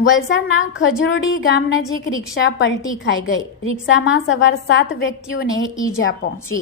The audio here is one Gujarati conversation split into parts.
વલસાડના ખજરોડી ગામ નજીક રિક્ષા પલટી ખાઈ ગઈ। રિક્ષામાં સવાર 7 વ્યક્તિઓને ઈજા પહોંચી।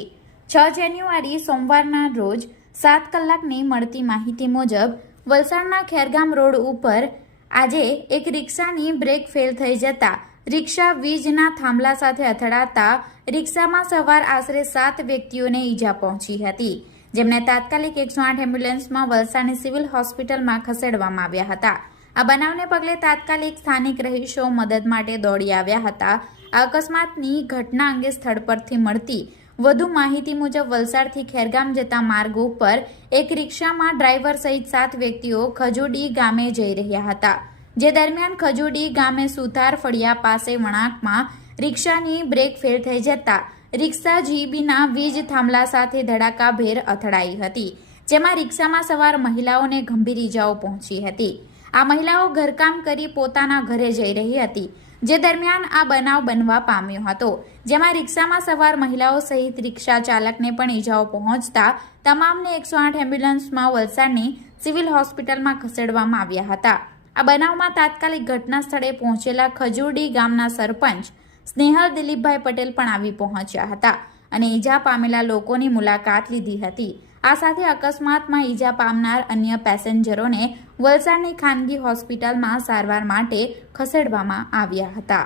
6 જાન્યુઆરી સોમવારના રોજ 7 કલાકની મળતી માહિતી મુજબ વલસાડના ખેરગામ રોડ ઉપર આજે એક રિક્ષાની બ્રેક ફેલ થઈ જતા રિક્ષા વીજના થાંભલા સાથે અથડાતા રિક્ષામાં સવાર આશરે 7 વ્યક્તિઓને ઈજા પહોંચી હતી, જેમને તાત્કાલિક 108 એમ્બ્યુલન્સમાં વલસાડની સિવિલ હોસ્પિટલમાં ખસેડવામાં આવ્યા હતા। આ બનાવને પગલે તાત્કાલિક સ્થાનિક રહીશો મદદ માટે દોડી આવ્યા હતા। આ અકસ્માતની ઘટના અંગે સ્થળ પરથી મળતી વધુ માહિતી મુજબ વલસાડથી ખેરગામ જતા માર્ગ ઉપર એક રિક્ષામાં ડ્રાઈવર સહિત 7 વ્યક્તિઓ ખજોડી ગામે જઈ રહ્યા હતા, જે દરમિયાન ખજોડી ગામે સુથાર ફળિયા પાસે વળાંકમાં રિક્ષાની બ્રેક ફેલ થઈ જતા રિક્ષા જીબીના વીજ થાંભલા સાથે ધડાકાભેર અથડાઈ હતી, જેમાં રિક્ષામાં સવાર મહિલાઓને ગંભીર ઈજાઓ પહોંચી હતી। આ મહિલાઓ ઘરકામ કરી પોતાના ઘરે જઈ રહી હતી, જે દરમિયાન આ બનાવ બનવા પામ્યો હતો, જેમાં રિક્ષામાં સવાર મહિલાઓ સહિત રિક્ષા ચાલકને પણ ઈજાઓ પહોંચતા તમામને 108 એમ્બ્યુલન્સમાં વલસાડની સિવિલ હોસ્પિટલમાં ખસેડવામાં આવ્યા હતા। આ બનાવમાં તાત્કાલિક ઘટના સ્થળે પહોંચેલા ખજોડી ગામના સરપંચ સ્નેહલ દિલીપભાઈ પટેલ પણ આવી પહોંચ્યા હતા અને ઈજા પામેલા લોકોની મુલાકાત લીધી હતી। આ સાથે અકસ્માતમાં ઈજા પામનાર અન્ય પેસેન્જરોને વલસાડની ખાનગી હોસ્પિટલમાં સારવાર માટે ખસેડવામાં આવ્યા હતા।